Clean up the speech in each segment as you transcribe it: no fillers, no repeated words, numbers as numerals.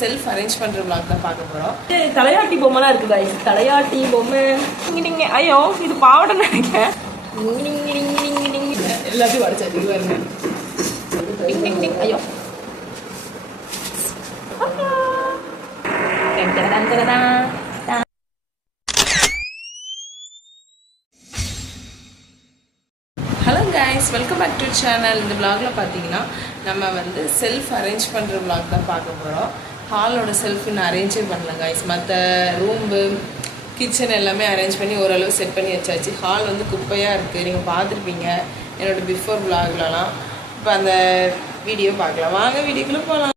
Self arrange பண்ணுற vlog தான் பார்க்க போகிறோம். தலையாட்டி பொம்மைலாம் இருக்குது guys. தலையாட்டி பொம்மை நீங்கள் ஐயோ இது பாவடை நினைக்கிறேன். எல்லாத்தையும் உடச்சாச்சு வருங்க. ஐயோ hello guys, welcome back to channel. இந்த விளாகில் பார்த்தீங்கன்னா நம்ம வந்து செல்ஃப் அரேஞ்ச் பண்ணுற விளாக் தான் பார்க்க போகிறோம். ஹாலோட செல்ஃப் இன்னும் அரேஞ்சே பண்ணல கைஸ். மற்ற ரூம்பு கிச்சன் எல்லாமே அரேஞ்ச் பண்ணி ஓரளவு செட் பண்ணி வச்சாச்சு. ஹால் வந்து குப்பையாக இருக்குது, நீங்கள் பார்த்துருப்பீங்க என்னோடய பிஃபோர் விளாக்லலாம். இப்போ அந்த வீடியோ பார்க்கலாம், வாங்க வீடியோக்குள்ளே போகலாம்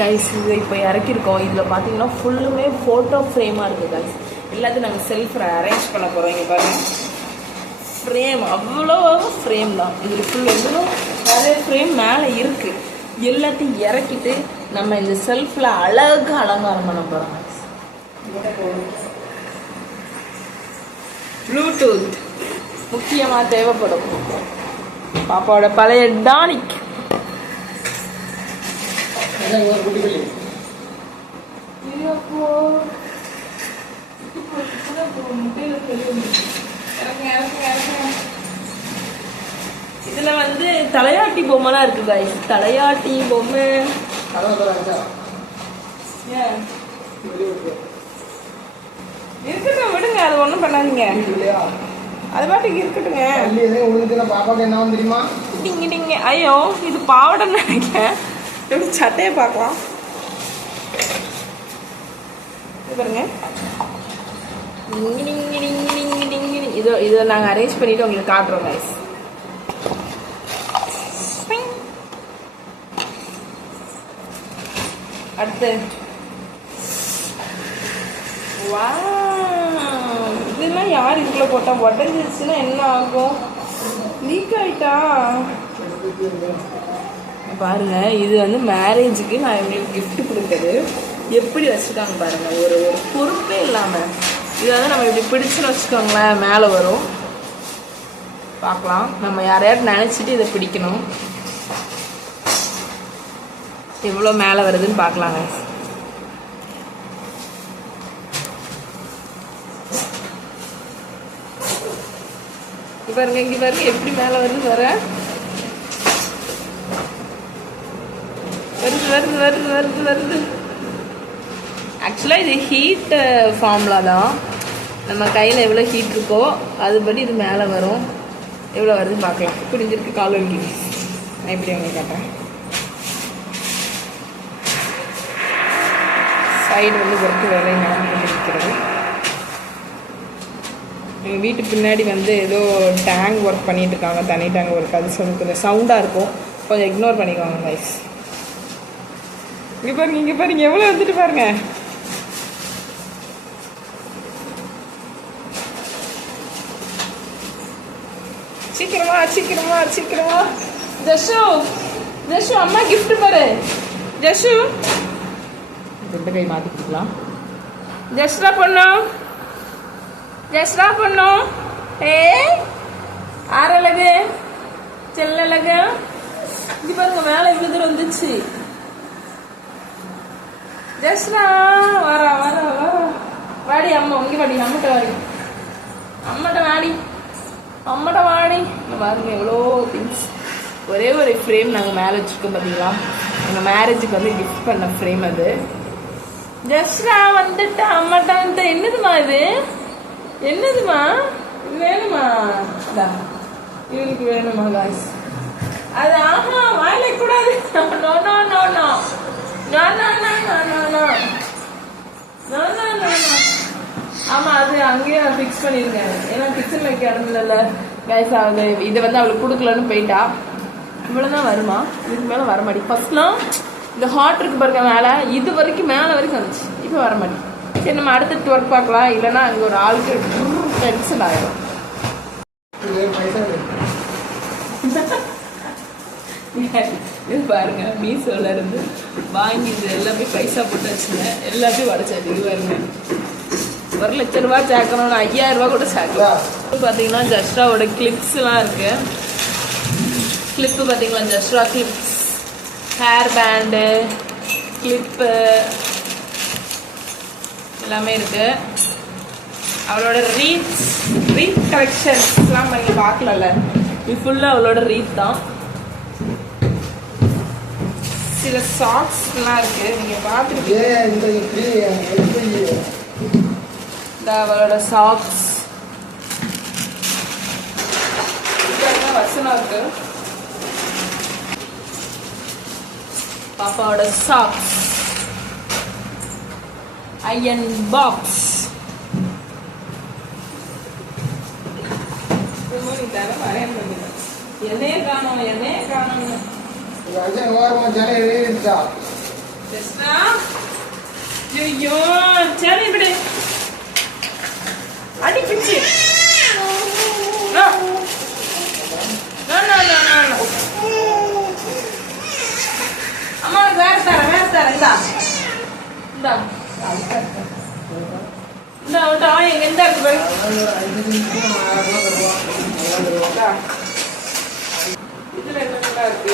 கைஸ். இது இப்போ இறக்கிருக்கோம். இதில் பார்த்தீங்கன்னா ஃபுல்லுமே ஃபோட்டோ ஃப்ரேமாக இருக்குது கைஸ். எல்லாத்தையும் நாங்கள் செல்ஃப் அரேஞ்ச் பண்ண போகிறோம். இங்கே பாருங்கள், ஃப்ரேம் அவ்வளோ ஃப்ரேம் தான். இதில் ஃபுல் எவ்வளோ நிறைய ஃப்ரேம் மேலே இருக்குது. எல்லாத்தையும் இறக்கிட்டு நம்ம இந்த செல்ஃபில் அழகாக அலங்காரம் பண்ண போகிறோம். ப்ளூடூத் முக்கியமாக தேவைப்படும். பாப்பாவோட பழைய டானிக் இதுல வந்து தலையாட்டி பொம்மைலாம் இருக்கு guys. தலையாட்டி பொம்மை இருக்கட்டும், விடுங்க, அது ஒண்ணும் பண்ணாதீங்க, அது பாட்டுக்கு இருக்கட்டுங்க. ஐயோ இது பாவடைன்னு நினைக்கிறேன். எப்படி சட்டையை பார்க்கலாம் பாருங்க. இதை நாங்கள் அரேஞ்ச் பண்ணிட்டு உங்களுக்கு காட்டுறோம் guys. அடுத்து இதெல்லாம் யார் இதுக்குள்ள போட்டா உடஞ்சிருச்சுன்னா என்ன ஆகும்? லீக் ஆயிட்டா பாருங்க. இது வந்து மேரேஜுக்கு நான் இவங்களுக்கு கிஃப்ட் கொடுக்குறது. எப்படி வச்சுருக்காங்க பாருங்க, ஒரு பொறுப்பே இல்லாமல். இதை வந்து நம்ம இப்படி பிடிச்சுன்னு வச்சுக்கோங்களேன், மேலே வரும். பார்க்கலாம், நம்ம யாரையாவது நினச்சிட்டு இதை பிடிக்கணும். எவ்வளோ மேலே வருதுன்னு பார்க்கலாங்க. பாருங்க, இங்கே பாருங்க எப்படி மேலே வருது. வருது வருது வருது வருது. ஆக்சுவலாக இது ஹீட் ஃபார்முலா தான். நம்ம கையில் எவ்வளோ ஹீட் இருக்கோ அதுபடி இது மேலே வரும். எவ்வளோ வருதுன்னு பார்க்கலாம். புரிஞ்சிருக்கு கால் வங்கி. நான் எப்படி அவங்க காட்டுறேன். சைடு வந்து ஒர்க்கு வேலை நடந்து இருக்கிறது. எங்கள் வீட்டு பின்னாடி வந்து ஏதோ டேங்க் ஒர்க் பண்ணிட்டு இருக்காங்க, தனி டேங்க் ஒர்க். அது கொஞ்சம் சவுண்டாக இருக்கும், கொஞ்சம் இக்னோர் பண்ணிக்குவாங்க கைஸ். இங்கே பாருங்க, இங்கே பாருங்க எவ்வளோ வந்துட்டு பாருங்க. சீக்கிரமா சீக்கிரமா சீக்கிரமா. ஜஷு ஜஷு அம்மா கிஃப்ட் பாரு. ஜஷு ரெண்டு கை மாற்றி கொடுக்கலாம். ஜஸ்ரா பண்ணோம், ஜஸ்ரா பண்ணோம். ஆறழகு செல்லழகு. இது பாருங்க மேலே இவ்வளோ தூரம் வந்துச்சு. ஜஸ்ரா வரா வரா வரா. வாடி அம்மா, இங்கே வாடி, அம்மட்ட வாடி, அம்மட்ட வாடி, அம்மட்ட வாடி. பாருங்க எவ்வளோ திங்ஸ். ஒரே ஒரு ஃப்ரேம் நாங்கள் மேலே வச்சுருக்கோம் பார்த்தீங்களா. எங்கள் மேரேஜுக்கு வந்து கிஃப்ட் பண்ண ஃப்ரேம் அது. ஜஸ்ரா வந்துட்டு அம்மாட்டா வந்து. என்னதுமா இது? என்னதுமா இது? வேணுமா? இவனுக்கு வேணுமா காய்ஸ்? அது ஆஹா வாயில கூடாது. No no no no no no no no no no no no no. ஆமா, அது அங்கேயே ஃபிக்ஸ் பண்ணிருக்கேன். ஏன்னா கிச்சன் வைக்க இடம்ல காய்ஸ். அது இதை வந்து அவளுக்கு கொடுக்கலன்னு போயிட்டா. இவ்வளோதான் வருமா? இதுக்கு மேலே வர மாட்டேங்குது. ஃபர்ஸ்ட்லாம் இந்த ஹாட் இருக்கு பாருங்க மேலே, இது வரைக்கும் மேலே வரைக்கும் வந்துச்சு. இப்போ வர மாட்டேங்குது. சரி, நம்ம அடுத்த ஒர்க் பார்க்கலாம். இல்லைன்னா அங்கே ஒரு ஆளுக்கு டென்ஷன் ஆகிடும். இது பாருங்க, மீஷோல இருந்து வாங்கி இது எல்லாமே பைசா போட்டு வச்சுருந்தேன். எல்லாத்தையும் உடச்சாச்சு. இது பாருங்க, 1,00,000 ரூபா சேர்க்கணும், 5,000 ரூபா கூட சேர்க்கலாம். பார்த்தீங்கன்னா ஜஸ்ராவோட கிளிப்ஸ்லாம் இருக்கு. கிளிப்பு பார்த்தீங்களா, ஜஸ்ரா கிளிப்ஸ், ஹேர் பேண்டு, கிளிப்பு எல்லாமே இருக்கு. அவளோட ரீத் கலெக்ஷன்ஸ்லாம் நீங்கள் பார்க்கலல்ல, இது ஃபுல்லாக அவளோட ரீத் தான். சில சாக்ஸ்லாம் இருக்கு, நீங்கள் பார்த்துருக்கீங்க. இந்த அவளோட சாக்ஸ் வசனம் இருக்கு. பாப்பாவோட சாக்ஸ், அயன் பாக்ஸ், என்னையே காணும் சரி இப்படி அடிப்பிச்சு அம்மாவுக்கு வேற தரேன் இந்தா எங்க எந்த இருக்கு இதுல என்ன இருக்கு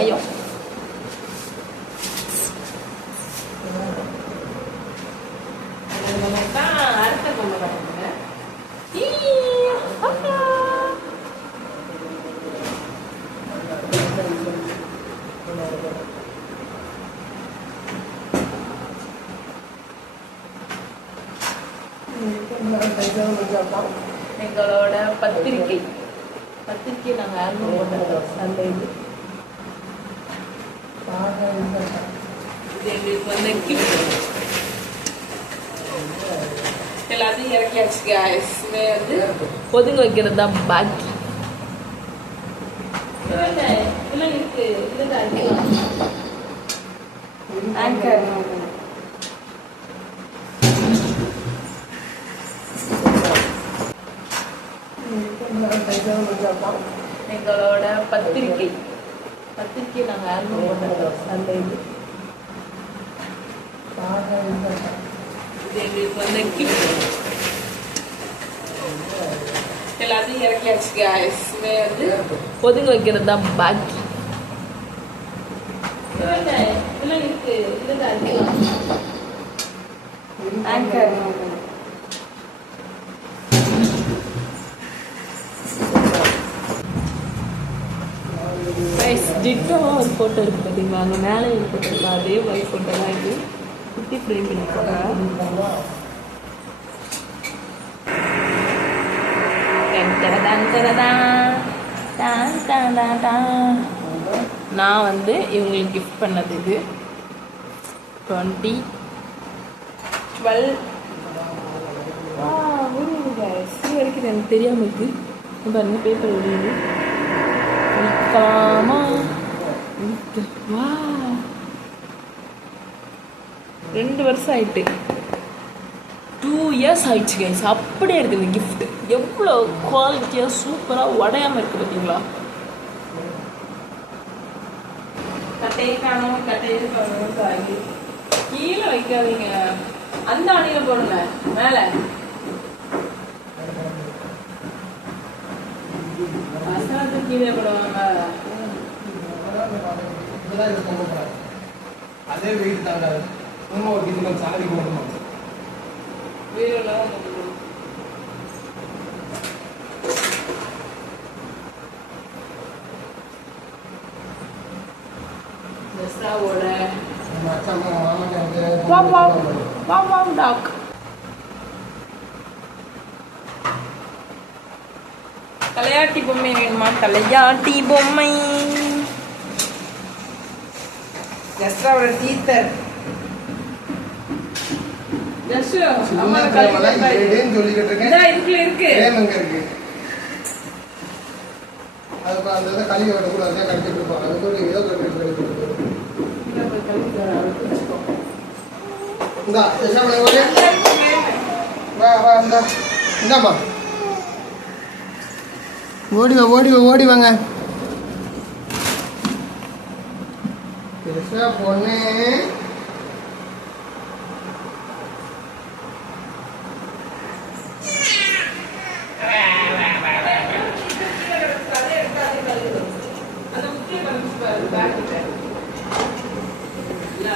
ஐயோ அடுத்த பொம்மை பாருங்க. எங்களோட பத்திரிக்கை நாங்கள் ஆல்பம் போட்டோம். அந்த இது எங்களுக்கு வந்து எல்லாத்தையும் இறக்கியாச்சு guys. வந்து ஒதுங்க வைக்கிறது தான் பாக்கி. இல்லை இருக்கு ஆங்கர் எங்களோட பத்திரிக்கை நாங்கள் ஆல்பம் போட்டோம். அந்த இது எங்களுக்கு வந்து எல்லாத்தையும் இறக்கியாச்சு guys. வந்து ஒதுங்க வைக்கிறது தான் பாக்கி. இல்லை இருக்கு ஆங்கர் டிட்டோவாக ஒரு ஃபோட்டோ இருக்குது பார்த்தீங்களா, அங்கே மேலே ஒரு ஃபோட்டோ இருக்கா, அதே மாதிரி ஃபோட்டோ தான் இது. குட்டி ஃப்ரேம் பண்ணிக்கோங்க. நான் வந்து இவங்களுக்கு கிஃப்ட் பண்ணது இது 2012 வரைக்கும் எனக்கு தெரியாமல் இருக்குது. பாருங்க பேப்பர் விழுது வா 2 வருஷம் ஆயிட்டு, 2 years ஆயிடுச்சு கைஸ். அப்படியே இருக்குது இந்த கிஃப்ட். எவ்வளோ குவாலிட்டியாக சூப்பராக உடையாமல் இருக்குது பார்த்தீங்களா. கட்டையே காணும் கீழே வைக்காதீங்க, அந்த அணியில் போடுங்க மேலே. வசனத்துக்கு கீழே போடுவாங்க. அதே வெயிட் தாங்க சாதி போடணும். வீரெல்லாம் டாக் தலையாட்டி பொம்மை வேணுமா? தலையாட்டி பொம்மை ஜஸ்ராவோட டீச்சர் அம்மா சொல்லிக்கிட்டு இருக்கேன். இருக்கு அது அந்த கல்வி வரக்கூடாது கழிச்சிட்டு இருப்பாங்க. அது சொல்லி ஏதோ இந்தாம்மா ஓடி வாங்க பெருசா பொண்ணு. பேக்கிட்ட இல்லை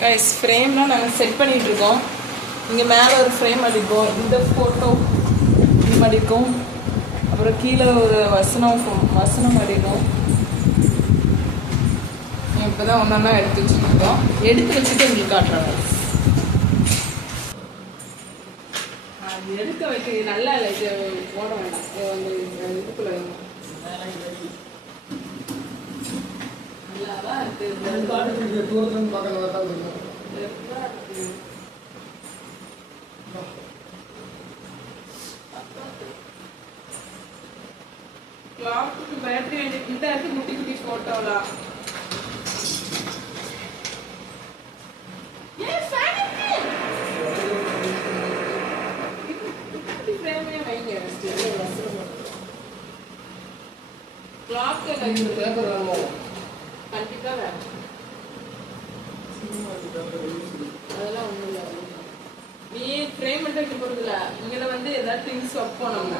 கைஸ் ஃப்ரேம்லாம் நாங்கள் செட் பண்ணிகிட்டு இருக்கோம். இங்கே மேலே ஒரு ஃப்ரேம் அடிப்போம், இந்த ஃபோட்டோ இது அடிக்கும், அப்புறம் கீழே ஒரு வசனம் அடிக்கும். இப்போ தான் ஒன்றா எடுத்து வச்சுருக்கோம். எடுத்து வச்சுட்டு உங்களுக்கு காட்டுறாங்க. அது எடுக்க வைக்க நல்லா இல்லை, இது போட வேண்டாம். அந்த இதுக்குள்ள நல்லாதான் இருக்குது. தூரத்துலேருந்து பார்க்க நல்லா தான் இருக்கும். கிளாத்துக்கு பேட்டரி வேண்டிய இந்த இருக்கு. குட்டி குட்டி போட்டோலாம் கண்டிப்பா வேணும். அதெல்லாம் ஒண்ணும் இல்லை. நீ ஃப்ரேம் மட்டும் வைக்க போறது இல்ல, இங்க வந்து ஏதாவது திங்ஸ் வைப்போம். நம்ம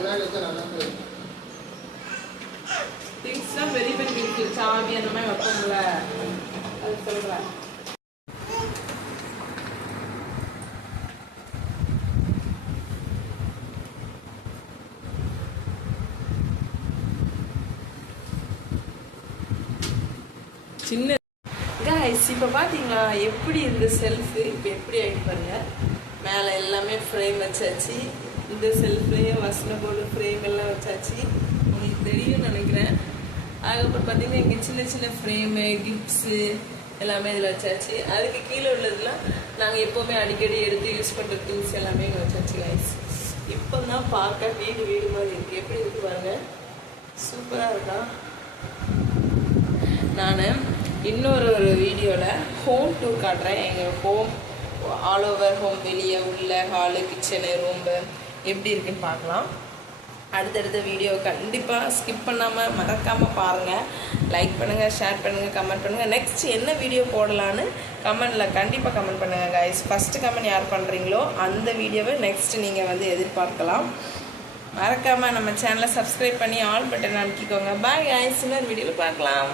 திங்ஸ்லாம் பெரிய பெரிய இருக்கு, சாவி அந்த மாதிரி வைப்போம்ல, அது சொல்றேன். சின்ன கைஸ் இப்போ பார்த்தீங்களா எப்படி இந்த செல்ஃபு இப்போ எப்படி ஆகிட்டு பாருங்க. மேலே எல்லாமே ஃப்ரேம் வச்சாச்சு, இந்த செல்ஃப்லேயே வசன போர்டு ஃப்ரேம் எல்லாம் வச்சாச்சு. உங்களுக்கு தெரியும்னு நினைக்கிறேன். அதுக்கப்புறம் பார்த்தீங்கன்னா இங்கே சின்ன சின்ன ஃப்ரேமு கிஃப்ட்ஸு எல்லாமே இதில் வச்சாச்சு. அதுக்கு கீழே உள்ளதெல்லாம் நாங்கள் எப்போவுமே அடிக்கடி எடுத்து யூஸ் பண்ணுற திங்ஸ் எல்லாமே இங்கே வச்சாச்சு கைஸ். இப்போ தான் பார்க்க வீடு மாதிரி இருக்குது. எப்படி இருக்கு பாருங்க, சூப்பராக இருக்கா. நான் இன்னொரு வீடியோவில் ஹோம் டூர் காட்டுறேன். எங்கள் ஹோம் ஆல் ஓவர் ஹோம், வெளியே உள்ள ஹாலு கிச்சனு ரூம்பு எப்படி இருக்குன்னு பார்க்கலாம். அடுத்தடுத்த வீடியோ கண்டிப்பாக ஸ்கிப் பண்ணாமல் மறக்காமல் பாருங்கள். லைக் பண்ணுங்கள், ஷேர் பண்ணுங்கள், கமெண்ட் பண்ணுங்கள். நெக்ஸ்ட் என்ன வீடியோ போடலான்னு கமெண்டில் கண்டிப்பாக கமெண்ட் பண்ணுங்கள் கைஸ். ஃபஸ்ட்டு கமெண்ட் யார் பண்ணுறீங்களோ அந்த வீடியோவை நெக்ஸ்ட்டு நீங்கள் வந்து எதிர்பார்க்கலாம். மறக்காமல் நம்ம சேனலை சப்ஸ்கிரைப் பண்ணி ஆல் பட்டன் அமுக்கிக்கோங்க. பாய் கைஸ், இன்னொரு வீடியோவில் பார்க்கலாம்.